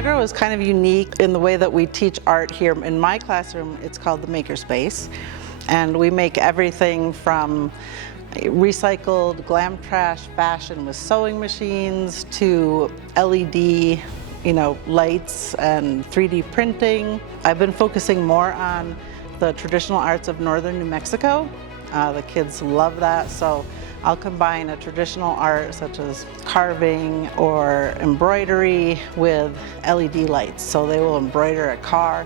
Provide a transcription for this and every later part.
Milagro is kind of unique in the way that we teach art here. In my classroom, it's called the Makerspace, and we make everything from recycled glam trash fashion with sewing machines to LED lights and 3D printing. I've been focusing more on the traditional arts of northern New Mexico. The kids love that, so I'll combine a traditional art such as carving or embroidery with LED lights. So they will embroider a car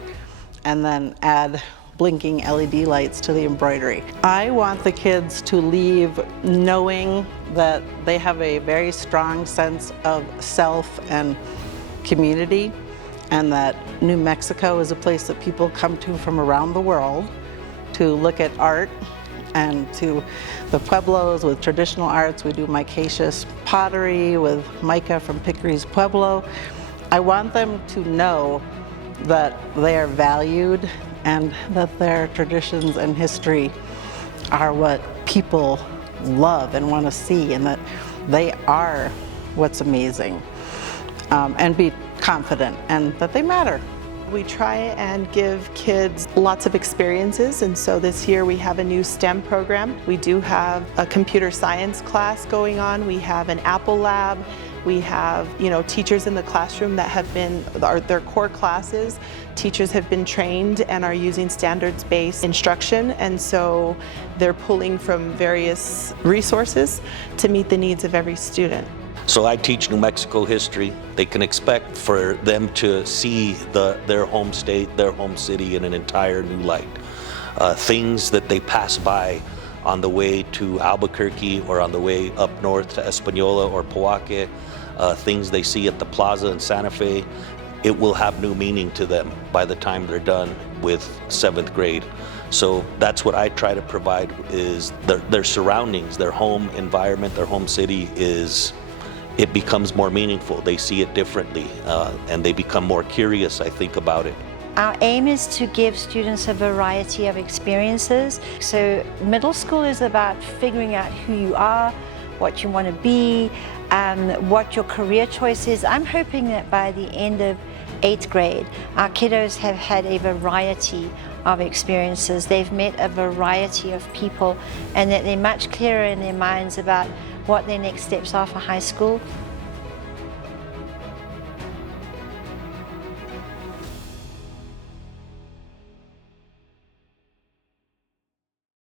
and then add blinking LED lights to the embroidery. I want the kids to leave knowing that they have a very strong sense of self and community, and that New Mexico is a place that people come to from around the world to look at art, and to the pueblos with traditional arts. We do micaceous pottery with mica from Pickery's Pueblo. I want them to know that they are valued and that their traditions and history are what people love and want to see, and that they are what's amazing, and be confident and that they matter. We try and give kids lots of experiences, and so this year we have a new STEM program. We do have a computer science class going on. We have an Apple lab. We have, teachers in the classroom that have been, their core classes, teachers have been trained and are using standards-based instruction, and so they're pulling from various resources to meet the needs of every student. So I teach New Mexico history. They can expect for them to see their home state, their home city in an entire new light. Things that they pass by on the way to Albuquerque or on the way up north to Española or Poake, things they see at the plaza in Santa Fe, it will have new meaning to them by the time they're done with 7th grade. So that's what I try to provide, is their surroundings, their home environment, their home city it becomes more meaningful. They see it differently, and they become more curious, I think, about it. Our aim is to give students a variety of experiences. So middle school is about figuring out who you are, what you want to be, what your career choice is. I'm hoping that by the end of 8th grade, our kiddos have had a variety of experiences. They've met a variety of people, and that they're much clearer in their minds about what their next steps are for high school,